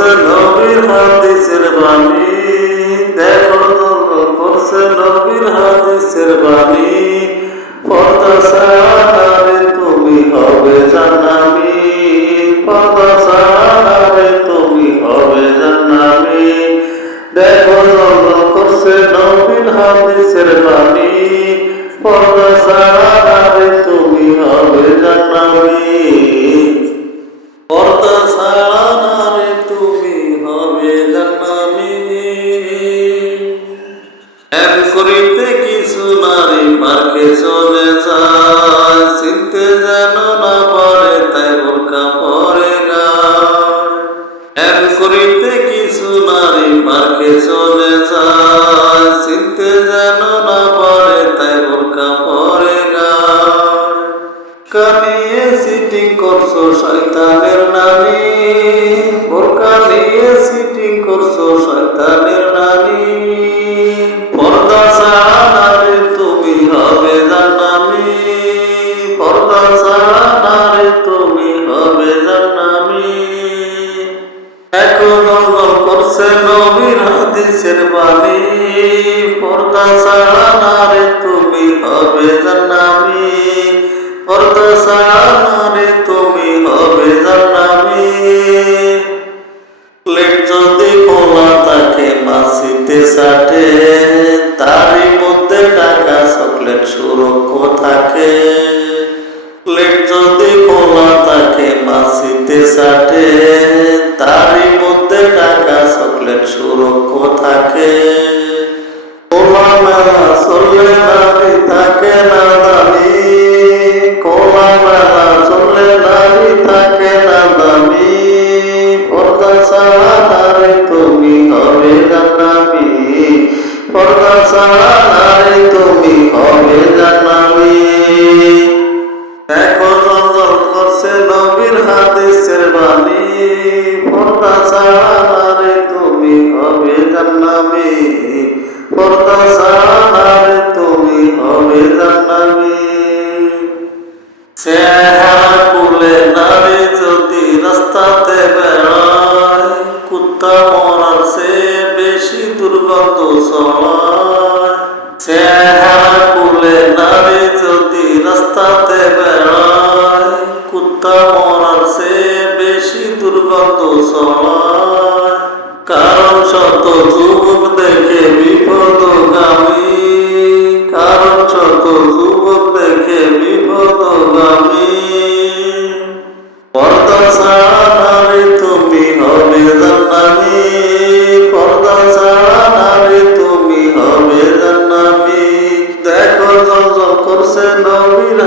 করছে নবীর হাদিসের বাণী। দেখো জলজল করছে নবীর হাদিসের বাণী। পর্দা সারারে তুমি হবে জানামি পর্দা সারারে তুমি হবে জানামি দেখো জলজল করছে নবীর হাদিসের বাণী। পর্দা সারারে করিতে কিছু নারী পার্কে চলে যায়। চিনতে যেন না পারে, তাই বোরকা পরে গায় এক করিতে কিছু নারী পার্কে চলে যায়। চিনতে যেন না পারে, তাই বোরকা পরে গায় কানিয়ে সিটিং করছ শয়তানের নানি। বোরকা নিয়ে সিটিং করছ শয়তানের নানি। হাদিসের বাণী, পর্দা ছাড়া তুমি হবে জান্নামি পর্দা তুমি হবে প্লেট যদি খোলা থাকে মাসিতে সাটে, তারই মধ্যে টাকা চকলেট সুরক্ষ থাকে। প্লেট যদি খোলা থাকে মাসিতে সাটে তুমি হবে জানাবি দেখো জঞ্জল করছে নবীর হাদিসের বাণী পর্দা ছাড়া নারী তুমি হবে জান্নাবি পর্দা ছাড়া নারী তুমি হবে জান্নাবি চেহারা খুলে নারী যদি রাস্তাতে চেহারা খুলে নারী যদি রাস্তাতে বেড়ায়, কুত্তা মরার সে বেশি দুর্গন্ধ ছড়ায়। কারণ শত যুবক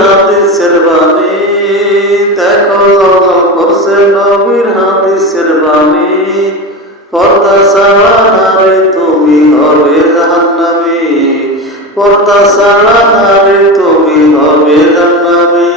হাদিসের বাণী, দেখো জলজল করছে নবীর হাদিসের বাণী। পর্দা ছাড়া নারী তুমি হবে জাহান্নামি। পর্দা ছাড়া নারী তুমি হবে জান্নামি